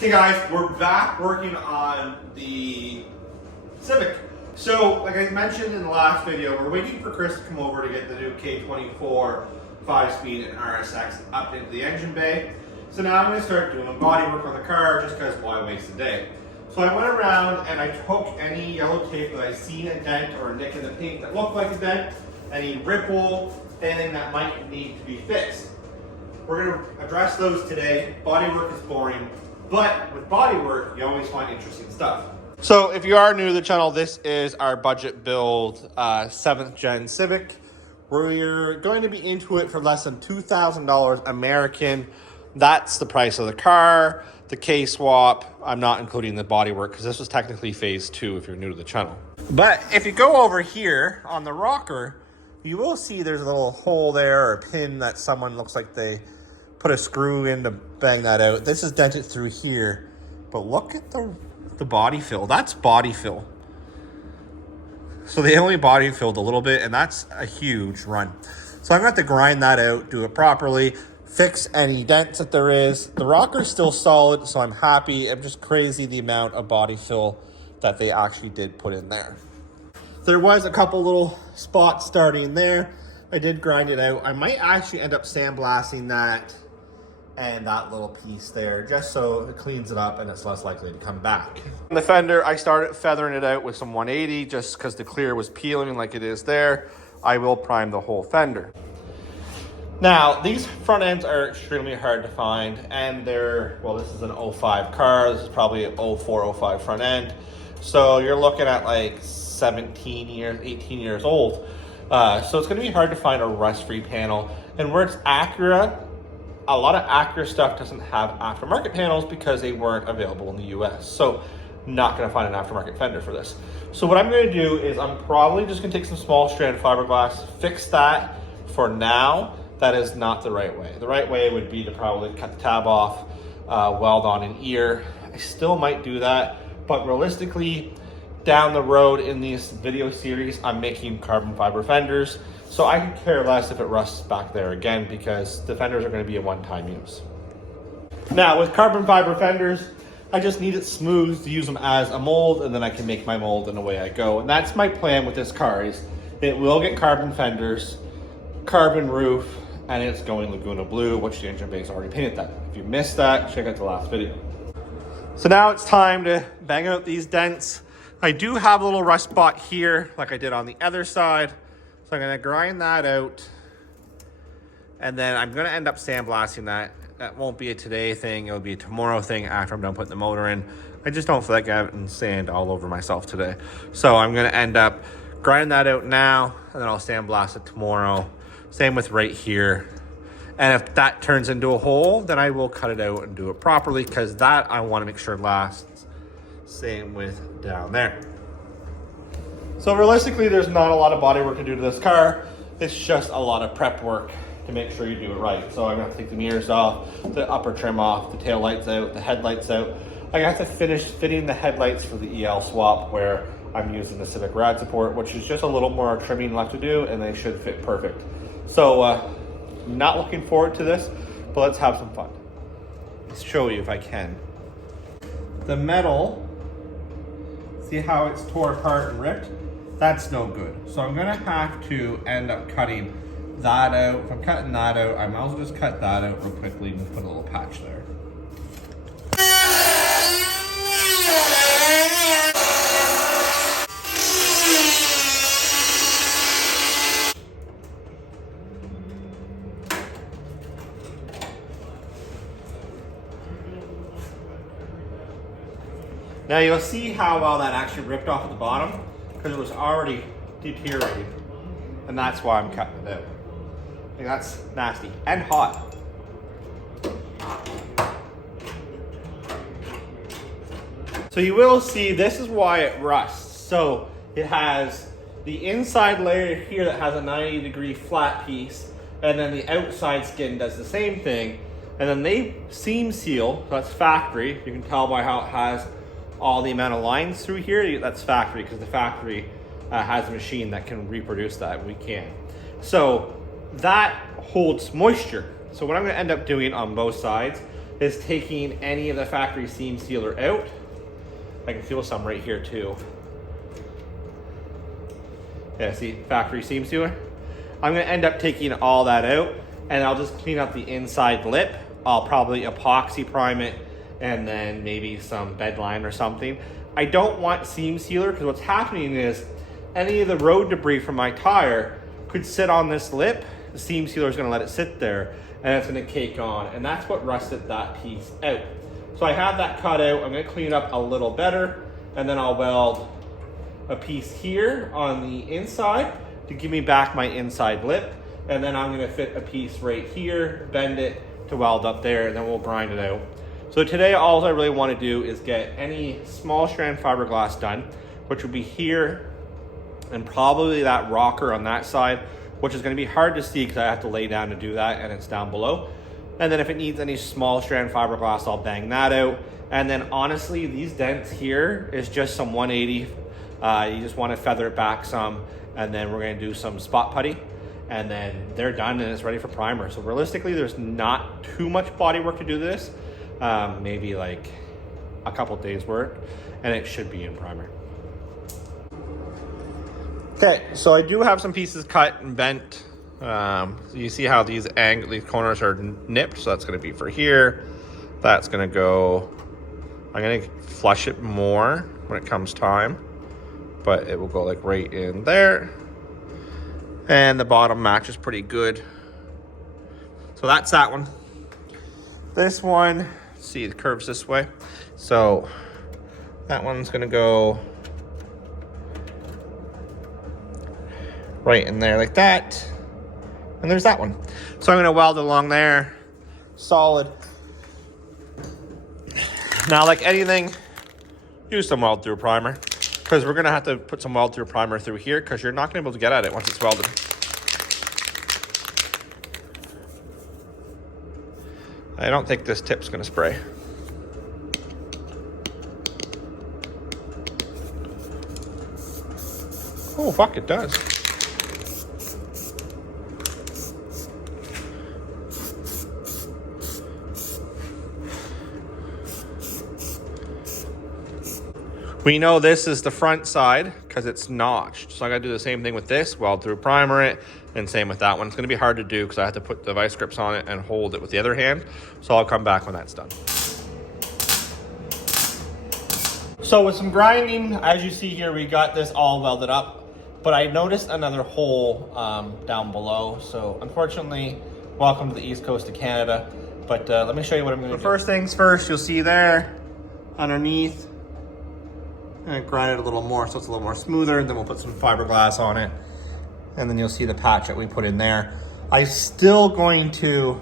Hey guys, we're back working on the Civic. So, like I mentioned in the last video, we're waiting for Chris to come over to get the new K24 5-speed and RSX up into the engine bay. So now I'm going to start doing body work on the car just because why waste a day. So I went around and I took any yellow tape that I seen a dent or a nick in the paint that looked like a dent, any ripple, anything that might need to be fixed. We're going to address those today. Body work is boring, but with body work, you always find interesting stuff. So if you are new to the channel, this is our budget build 7th gen Civic. We're going to be into it for less than $2,000 American. That's the price of the car, the K-swap. I'm not including the body work because this was technically phase 2 if you're new to the channel. But if you go over here on the rocker, you will see there's a little hole there or a pin that someone looks like they put a screw in to bang that out. This is dented through here, but look at the body fill. That's body fill. So they only body filled a little bit, and that's a huge run. So I'm going to have to grind that out, do it properly, fix any dents that there is. The rocker's still solid, so I'm happy. I'm just crazy the amount of body fill that they actually did put in there. There was a couple little spots starting there. I did grind it out. I might actually end up sandblasting that and that little piece there just so it cleans it up and it's less likely to come back. On the fender, I started feathering it out with some 180 just because the clear was peeling like it is there. I will prime the whole fender. Now, these front ends are extremely hard to find, and they're, well, this is an 05 car. This is probably an 04, 05 front end. So you're looking at like 17 years, 18 years old. So it's gonna be hard to find a rust-free panel. And where it's Acura, a lot of Acura stuff doesn't have aftermarket panels because they weren't available in the US. So not gonna find an aftermarket fender for this. So what I'm gonna do is I'm probably just gonna take some small strand fiberglass, fix that for now. That is not the right way. The right way would be to probably cut the tab off, weld on an ear. I still might do that, but realistically, down the road in this video series, I'm making carbon fiber fenders. So I could care less if it rusts back there again because the fenders are going to be a one-time use. Now with carbon fiber fenders, I just need it smooth to use them as a mold, and then I can make my mold and away I go. And that's my plan with this car is it will get carbon fenders, carbon roof, and it's going Laguna Blue, which the engine bay is already painted that. If you missed that, check out the last video. So now it's time to bang out these dents. I do have a little rust spot here like I did on the other side. So I'm gonna grind that out, and then I'm gonna end up sandblasting that. That won't be a today thing, it'll be a tomorrow thing after I'm done putting the motor in. I just don't feel like having sand all over myself today. So I'm gonna end up grinding that out now, and then I'll sandblast it tomorrow. Same with right here. And if that turns into a hole, then I will cut it out and do it properly because that I wanna make sure lasts. Same with down there. So realistically, there's not a lot of body work to do to this car. It's just a lot of prep work to make sure you do it right. So I'm gonna take the mirrors off, the upper trim off, the tail lights out, the headlights out. I have to finish fitting the headlights for the EL swap where I'm using the Civic rad support, which is just a little more trimming left to do, and they should fit perfect. So not looking forward to this, but let's have some fun. Let's show you if I can. The metal, see how it's tore apart and ripped? That's no good. So I'm gonna have to end up cutting that out. If I'm cutting that out, I might as well just cut that out real quickly and put a little patch there. Now you'll see how well that actually ripped off at the bottom because it was already deteriorating, and that's why I'm cutting it out. I think that's nasty and hot. So you will see this is why it rusts. So it has the inside layer here that has a 90-degree flat piece, and then the outside skin does the same thing, and then they seam seal, so that's factory. You can tell by how it has all the amount of lines through here, that's factory, because the factory has a machine that can reproduce that. We can't. So that holds moisture. So what I'm going to end up doing on both sides is taking any of the factory seam sealer out. I can feel some right here too. Yeah, see, factory seam sealer. I'm gonna end up taking all that out, and I'll just clean up the inside lip. I'll probably epoxy prime it, and then maybe some bed line or something. I don't want seam sealer, because what's happening is any of the road debris from my tire could sit on this lip. The seam sealer is gonna let it sit there, and it's gonna cake on, and that's what rusted that piece out. So I have that cut out. I'm gonna clean it up a little better, and then I'll weld a piece here on the inside to give me back my inside lip, and then I'm gonna fit a piece right here, bend it to weld up there, and then we'll grind it out. So today all I really wanna do is get any small strand fiberglass done, which will be here, and probably that rocker on that side, which is gonna be hard to see because I have to lay down to do that, and it's down below. And then if it needs any small strand fiberglass, I'll bang that out. And then honestly, these dents here is just some 180. You just want to feather it back some, and then we're going to do some spot putty, and then they're done and it's ready for primer. So realistically, there's not too much body work to do this. Maybe like a couple days work, and it should be in primer. Okay, so I do have some pieces cut and bent. So you see how these corners are nipped, so that's going to be for here. That's going to go, I'm going to flush it more when it comes time, but it will go like right in there. And the bottom matches pretty good. So that's that one. This one, see, it curves this way. So that one's going to go right in there like that. And there's that one. So I'm gonna weld it along there, solid. Now, like anything, use some weld through primer, because we're gonna have to put some weld through primer through here, because you're not gonna be able to get at it once it's welded. I don't think this tip's gonna spray. Oh, fuck, it does. We know this is the front side because it's notched. So I gotta do the same thing with this, weld through primer it, and same with that one. It's gonna be hard to do because I have to put the vice grips on it and hold it with the other hand. So I'll come back when that's done. So with some grinding, as you see here, we got this all welded up, but I noticed another hole down below. So unfortunately, welcome to the East Coast of Canada. But let me show you what I'm gonna do. First things first, you'll see there underneath, and grind it a little more so it's a little more smoother, and then we'll put some fiberglass on it, and then you'll see the patch that we put in there. I'm still going to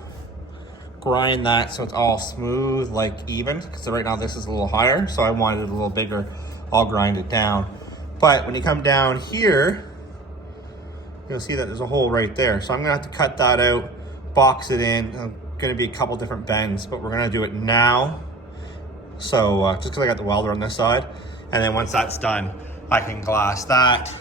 grind that so it's all smooth, like even, because right now this is a little higher, so I wanted it a little bigger. I'll grind it down. But when you come down here, you'll see that there's a hole right there. So I'm gonna have to cut that out, box it in. It's gonna be a couple different bends, but we're gonna do it now. So just because I got the welder on this side. And then once that's done, I can glass that,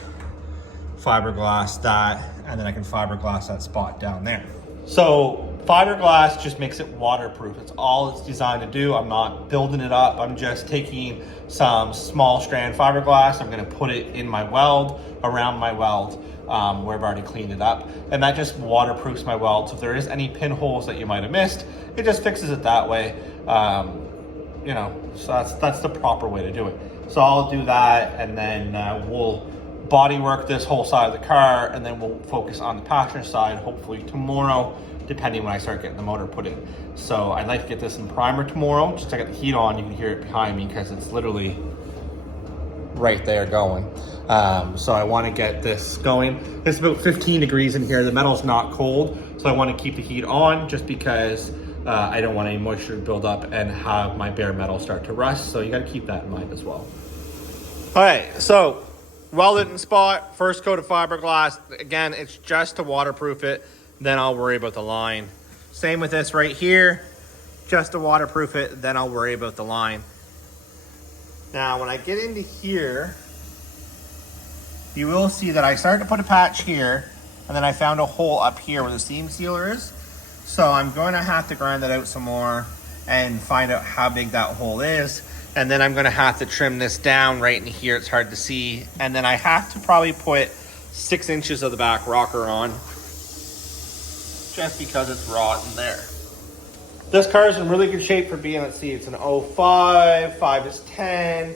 fiberglass that, and then I can fiberglass that spot down there. So fiberglass just makes it waterproof. It's all it's designed to do. I'm not building it up. I'm just taking some small strand fiberglass. I'm gonna put it in my weld, around my weld, where I've already cleaned it up. And that just waterproofs my weld. So if there is any pinholes that you might have missed, it just fixes it that way. You know, so that's the proper way to do it. So I'll do that, and then we'll body work this whole side of the car, and then we'll focus on the passenger side hopefully tomorrow, depending when I start getting the motor put in. So I'd like to get this in primer tomorrow, just to get the heat on. You can hear it behind me because it's literally right there going. So I want to get this going. It's about 15 degrees in here. The metal's not cold, so I want to keep the heat on just because I don't want any moisture to build up and have my bare metal start to rust. So you got to keep that in mind as well. All right, so weld it in spot, first coat of fiberglass. Again, it's just to waterproof it. Then I'll worry about the line. Same with this right here, just to waterproof it. Then I'll worry about the line. Now, when I get into here, you will see that I started to put a patch here, and then I found a hole up here where the seam sealer is. So I'm going to have to grind that out some more and find out how big that hole is. And then I'm gonna have to trim this down right in here. It's hard to see. And then I have to probably put 6 inches of the back rocker on just because it's raw in there. This car is in really good shape for being, let's see, it's an 05, 5 is 10,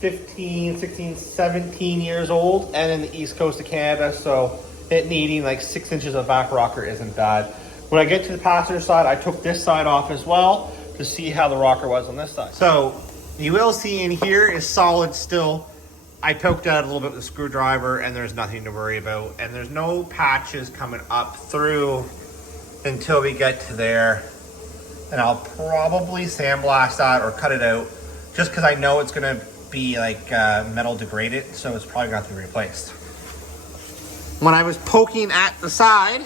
15, 16, 17 years old, and in the east coast of Canada, so it needing like 6 inches of back rocker isn't bad. When I get to the passenger side, I took this side off as well to see how the rocker was on this side. So you will see in here is solid still. I poked out a little bit with a screwdriver and there's nothing to worry about. And there's no patches coming up through until we get to there. And I'll probably sandblast that or cut it out just because I know it's gonna be like metal degraded, so it's probably gonna have to be replaced. When I was poking at the side,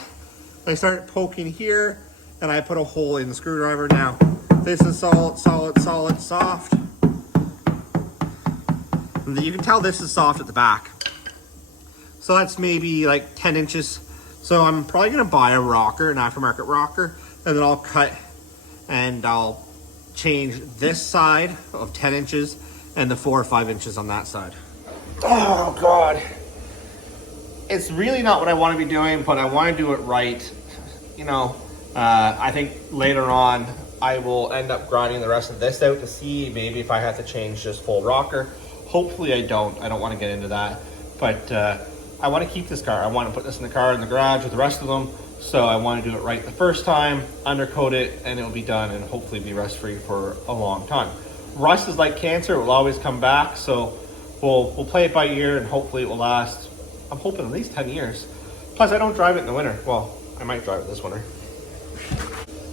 I started poking here and I put a hole in the screwdriver. Now, this is solid, solid, solid, soft. You can tell this is soft at the back. So that's maybe like 10 inches. So I'm probably gonna buy a rocker, an aftermarket rocker, and then I'll cut and I'll change this side of 10 inches and the 4 or 5 inches on that side. Oh God. It's really not what I want to be doing, but I want to do it right. You know, I think later on I will end up grinding the rest of this out to see maybe if I have to change this full rocker. Hopefully I don't want to get into that, but I want to keep this car. I want to put this in the car in the garage with the rest of them. So I want to do it right the first time, undercoat it, and it'll be done and hopefully be rust free for a long time. Rust is like cancer, it will always come back. So we'll play it by ear and hopefully it will last, I'm hoping at least 10 years. Plus I don't drive it in the winter. Well, I might drive it this winter.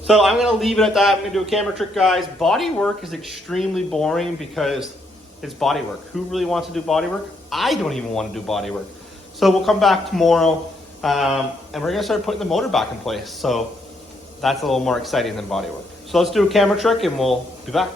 So I'm gonna leave it at that. I'm gonna do a camera trick, guys. Body work is extremely boring because it's body work. Who really wants to do body work? I don't even want to do body work. So we'll come back tomorrow and we're gonna start putting the motor back in place. So that's a little more exciting than body work. So let's do a camera trick and we'll be back.